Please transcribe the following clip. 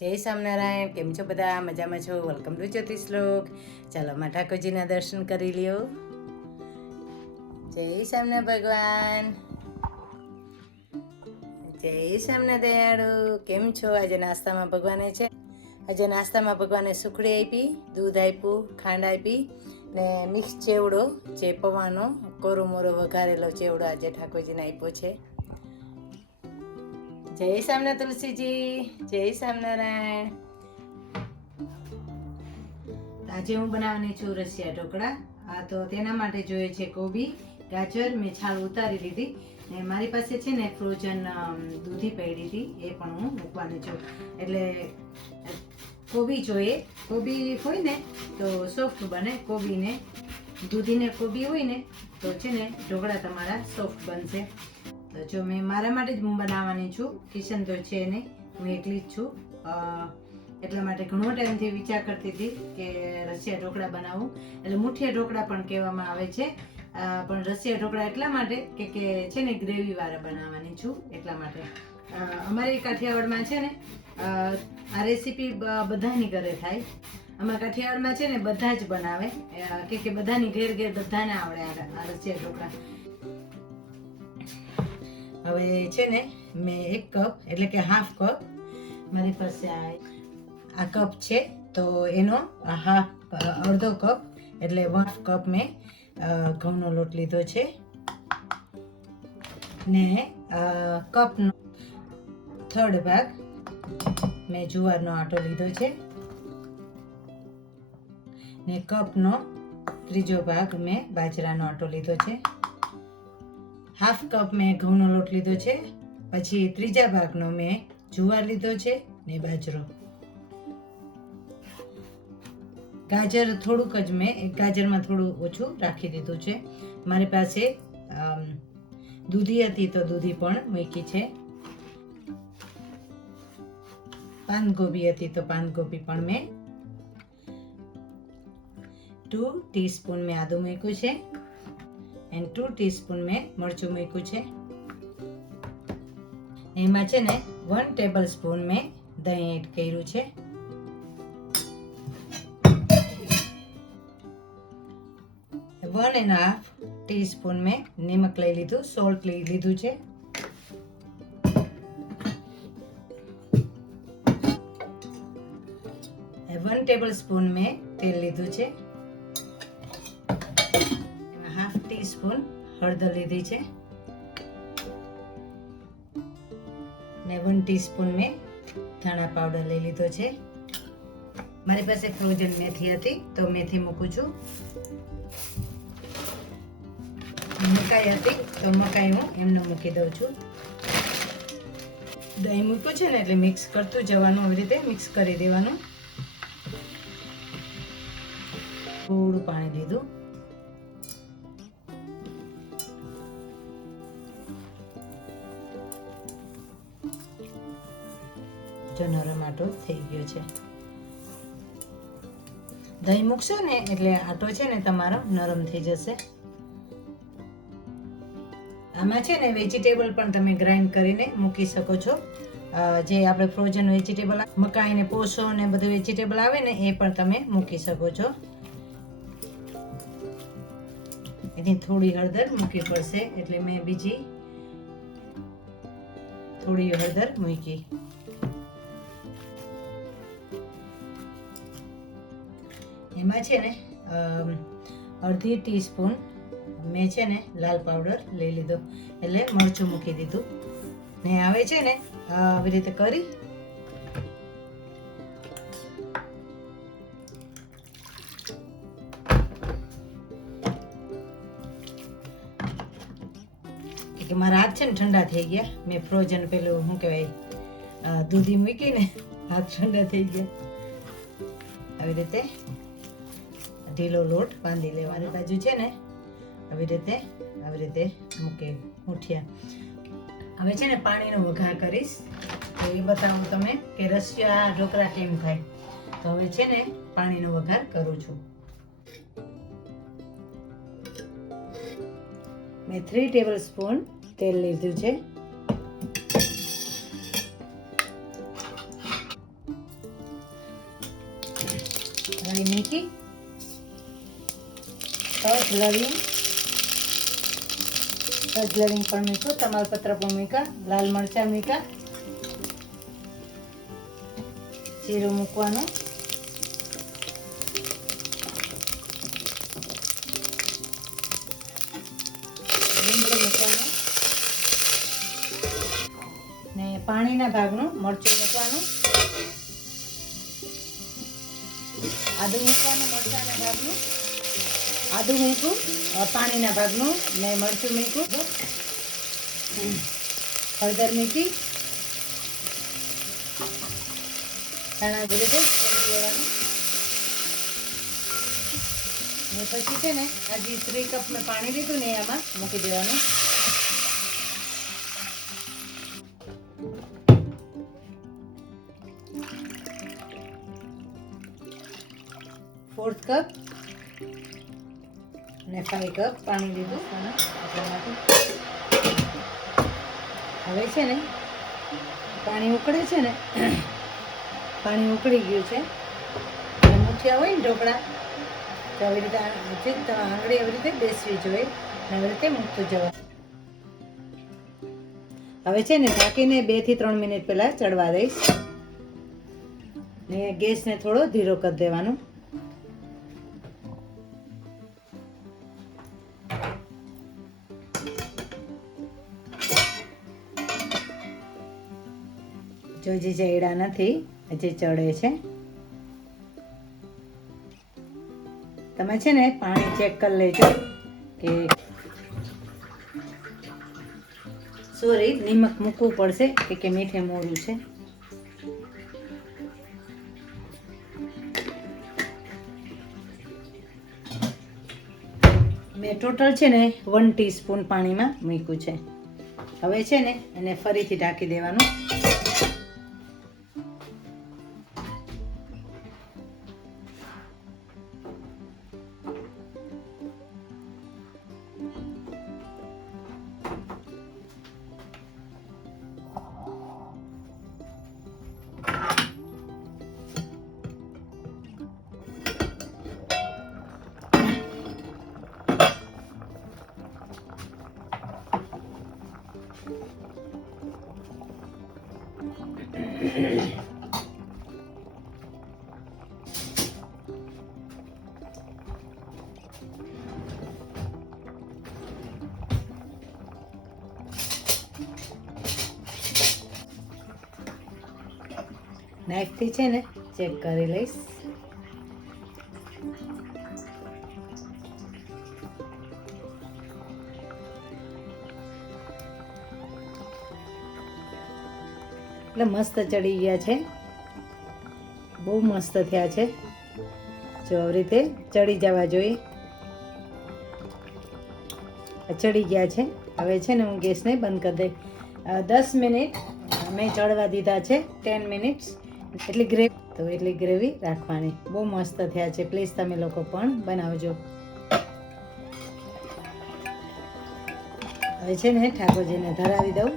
જય સ્વામિનારાયણ, કેમ છો બધા? મજામાં છો? વેલકમ ટુ જ્યોતિષ શ્લોક ચાલો માં ઠાકોરજીના દર્શન કરી લ્યો. જય સામના ભગવાન. જય સામના દયાળુ. કેમ છો? આજે નાસ્તામાં ભગવાને છે. આજે નાસ્તામાં ભગવાને સુખડી આપી, દૂધ આપ્યું, ખાંડ આપી ને મિક્સ ચેવડો જે પૌવાનો કોરો મોરો વઘારેલો ચેવડો આજે ઠાકોરજીને આપ્યો છે. જય સામના તુલસીજી, જય સ્વામિનારાયણ આજે હું બનાવવાની છું રસિયા ઢોકળા. આ તો તેના માટે જોઈએ છે કોબી, ગાજર, મેં છાલ ઉતારી લીધી. ને મારી પાસે છે ને ફ્રોઝન દૂધી પડી હતી, એ પણ હું મૂકવાની છું. એટલે કોબી જોઈએ. કોબી હોય ને તો સોફ્ટ બને. કોબીને, દૂધીને કોબી હોય ને તો છે ને ઢોકળા તમારા સોફ્ટ બનશે. તો જો મેં મારા માટે જ હું બનાવવાની છું, કિશન તો છે નહીં, હું એકલી જ છું. એટલા માટે ઘણો ટાઈમથી વિચાર કરતી હતી કે રસિયા ઢોકળા બનાવું. એટલે મુઠિયા ઢોકળા પણ કહેવામાં આવે છે. પણ રસિયા ઢોકળા એટલા માટે કે કે છે ને ગ્રેવી વાળા બનાવવાની છું એટલા માટે. અમારે કાઠિયાવાડમાં છે ને આ રેસીપી બધાની ઘરે થાય. અમારા કાઠિયાવાડમાં છે ને બધા જ બનાવે. કે કે બધાની ઘેર ઘેર બધાને આવડે આ રસિયા ઢોકળા. હવે છે ને, મેં એક કપ, એટલે કે હાફ કપ મારી પાસે આ કપ છે. તો એનો હાફ, અડધો કપ, એટલે વન કપ મેં ઘઉંનો લોટ લીધો છે. ને કપનો થર્ડ ભાગ મેં જુવારનો આટો લીધો છે. ને કપનો ત્રીજો ભાગ મેં બાજરાનો આટો લીધો છે. હાફ કપ મેં ઘઉંનો લોટ લીધો છે, પછી ત્રીજા ભાગનો મેં જુવાર લીધો છે ને બાજરો. ગાજર થોડુંક જ મેં ગાજરમાં થોડું ઓછું રાખી દીધું છે. મારી પાસે દૂધી હતી તો દૂધી પણ મૂકી છે. પાનગોબી હતી તો પાનગોબી પણ મેં. ટુ ટીસ્પૂન મેં આદુ મૂક્યું છે. એન્ડ ટુ ટીસ્પૂન મેં મરચું મૂક્યું છે. એમાં છે ને વન ટેબલ સ્પૂન મેં દહીં એડ કર્યું છે. વન એન્ડ હાફ ટીસ્પૂન મેં નિમક લઈ લીધું સોલ્ટ લઈ લીધું છે. વન ટેબલ સ્પૂન મેં તેલ લીધું છે. હાફ ટીસ્પૂન હળદર લીધી છે. ને વન ટીસ્પૂન મેં ધાણા પાવડર લઈ લીધો છે. મારી પાસે ફ્રોઝન મેથી હતી, તો મેથી મૂકું છું. મકાઈ હતી, તો મકાઈ હું એમને મૂકી દઉં છું. દહીં મૂક્યું છે ને, એટલે મિક્સ કરતું જવાનું, આવી રીતે મિક્સ કરી દેવાનું. થોડું પાણી લીધું જો નરમ આટો થઈ ગયો છે. દહીં મૂકશો ને એટલે આટો છે ને તમારો નરમ થઈ જશે. આમાં છે ને વેજીટેબલ પણ તમે ગ્રાઇન્ડ કરીને મૂકી શકો છો. જે આપણે ફ્રોઝન વેજીટેબલ મકાઈ ને પોસો ને બધું વેજીટેબલ આવે ને એ પણ તમે મૂકી શકો છો. એની થોડી હળદર મૂકવી પડશે એટલે મેં બીજી થોડી હળદર મૂકી. એમાં છે ને અડધી ટીસ્પૂન મેં છે ને લાલ પાવડર લઈ લીધો. એટલે મરચું મૂકી દીધું. ને હવે છે ને, આવી રીતે કરી. કે મારા હાથ છે ને ઠંડા થઈ ગયા. મેં ફ્રોઝન પેલું શું કહેવાય દૂધી મૂકીને હાથ ઠંડા થઈ ગયા. આવી રીતે ઢીલો લોટ બાંધી લેવાની બાજુ છે ને, આવી રીતે આવી રીતે મૂકે, મુઠિયા. હવે છે ને પાણીનો વઘાર કરીશ. તો એ બતાવું તમે કે રસિયા ઢોકળા કેમ ખાય તો હવે છે ને પાણીનો વઘાર કરું છું. મેં થ્રી ટેબલ સ્પૂન તેલ લીધું છે. તજ લવિંગ લવિંગ પણ મૂક્યું તમાલપત્ર પણ મૂક્યા લાલ મરચાં મૂક્યા જીરું મૂકવાનો ને પાણીના ભાગનું મરચું મૂકવાનું આદુ મૂકવાનું મરચાના ભાગનું આદુ મૂકું પાણીના ભાગનું ને મરચું મૂકું હળદર મૂકી ધાણા છે કરી લેવાનું. ને પછી છે ને, આ જે કપ મેં પાણી લીધું ને એમાં મૂકી દેવાનું. ફોર્થ કપ અને ફાઈવ કપ પાણી લીધું હવે છે ને, પાણી ઉકળે છે ને, પાણી ઉકળી ગયું છે. અને મુઠિયા હોય ને ઢોકળા, તો આવી રીતે આ- આંગળી આવી રીતે બેસવી જોઈએ અને આવી રીતે મૂકતું જવા. હવે છે ને ઢાંકીને બેથી ત્રણ મિનિટ પહેલા ચડવા દઈશ. ને ગેસને થોડો ધીરો કરી દેવાનો. જો જે ચડ્યા નથી, હજી ચડે છે. તમે છે ને પાણી ચેક કરી લેજો કે સોરી નિમક મૂકવું પડશે કે કે મીઠે મોડું છે. મેં ટોટલ છે ને વન ટીસ્પૂન પાણીમાં મૂક્યું છે. હવે છે ને એને ફરીથી ઢાંકી દેવાનું. નાઇફથી છે ને ચેક કરી લઈશ. એટલે મસ્ત ચડી ગયા છે. બહુ મસ્ત થયા છે. જો આવી રીતે ચડી જવા જોઈએ. ચડી ગયા છે. હવે છે ને હું ગેસને બંધ કરી દઈ દસ મિનિટ મેં ચડવા દીધા છે. Ten minutes. એટલી ગ્રેવી તો એટલી ગ્રેવી રાખવાની. બહુ મસ્ત થયા છે. પ્લીઝ તમે લોકો પણ બનાવજો. હવે છે ને ઠાકોરજીને ધરાવી દઉં.